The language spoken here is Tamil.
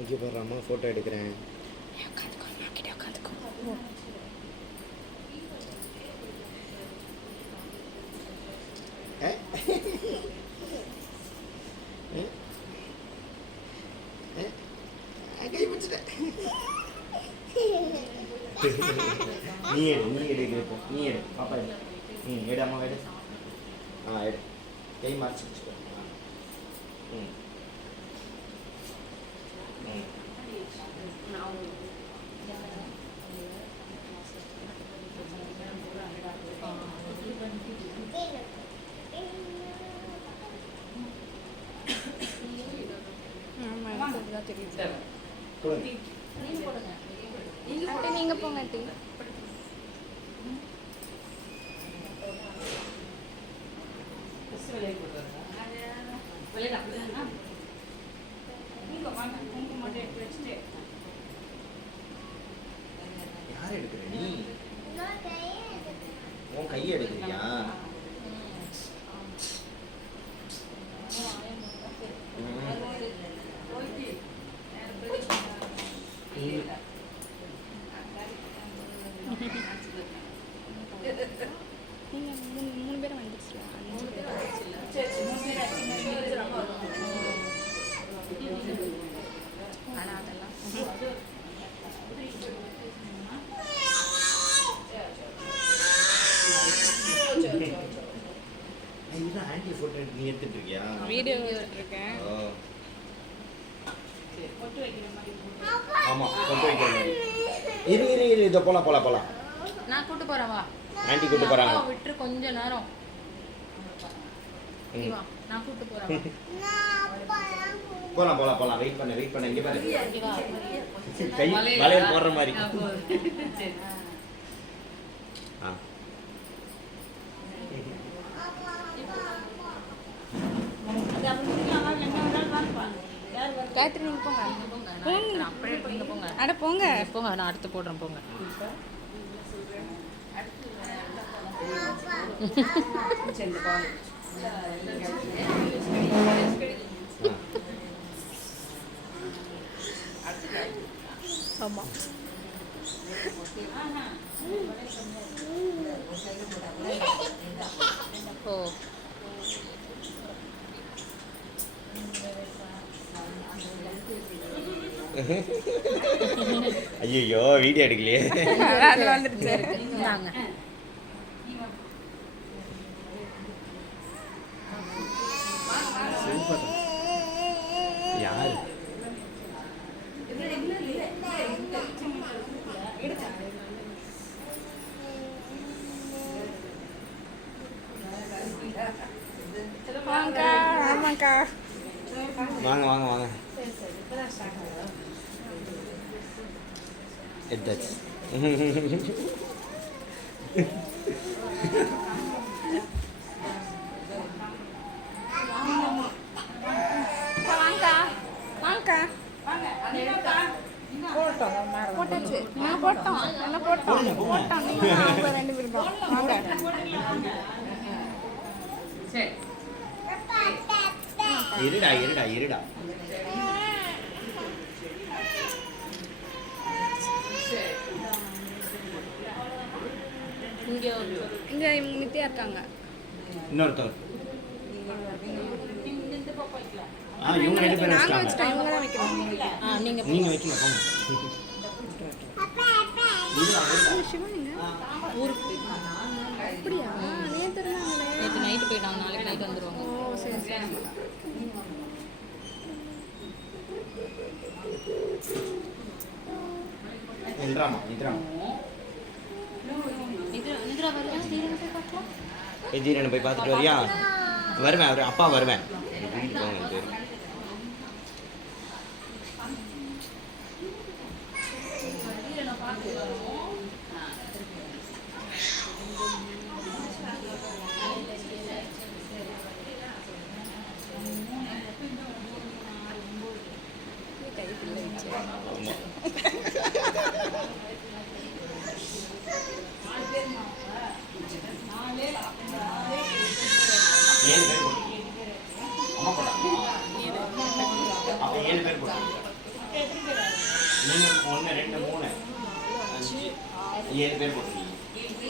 இங்கே போடுற அம்மா ஃபோட்டோ எடுக்கிறேன். கை பிடிச்சிட்டேன். நீ எடு கேட்போம். நீ எடு பாப்பா எடு. எடு அம்மா எடு. எடு. கை மாற்றி வச்சுக்கோ. நீங்க போங்க டீ. யார் எடுக்கிற நீ? உன் கையை எடுக்கிறியா? நீங்க 3 பேரும் வந்துருச்சுல. 5 பேர் ஆனா அதெல்லாம் இதுதான் ஆன்டி ஃபோட்டோ நீ எடுத்துட்டு இருக்கியா? வீடியோ எடுத்துட்டு இருக்கேன். ஆமா கொண்டு வைக்கிறேன். இரு இதை போலாம். நான் கூட்டு போறேன் வா. ஆன்டி கூட்டு போறாங்க. விட்டு கொஞ்ச நேரம். வா நான் கூட்டு போறேன். போலாம் வெயிட் பண்ண இங்க பாரு. கை வளையல் போடுற மாதிரி. காயத்ரி நீங்க போங்க. அப்படியே போங்க. அட போங்க நான் அடுத்து போடுறேன் போங்க. ஆமா ஓ ஐயோ வீடியோ எடுக்கலையே. அது வந்துருச்சு. நாங்க சூப்பர். யார் ஆமாக்கா வாங்க எடுத்தாச்சு. போட்டாச்சு. நான் போட்டோம். நீங்க 2 பேரும் வாங்க. சரி இருடா இங்க மித்தியா இருக்காங்க. இன்னொருத்தர் இவங்க 2 பேரும் நாங்க வச்சிட்டோம். இவங்க தான் வைக்கணும். நீங்க வைக்கணும் போங்க. சிவனுங்க ஊருக்கு போயிருக்காங்க. அப்படியா? நேற்று நைட்டு போயிட்டாங்க. நாளைக்கு நைட் வந்துடுவாங்க. ஓ சரி. தீரனை போய் பார்த்துட்டு வரியா? வருவேன். அவர் அப்பா வருவேன். அம்மா போட்டா அப்போ 7 பேர் போட்டா நீங்கள் 1 2 3 5 7 பேர் போட்டுருக்கீங்க.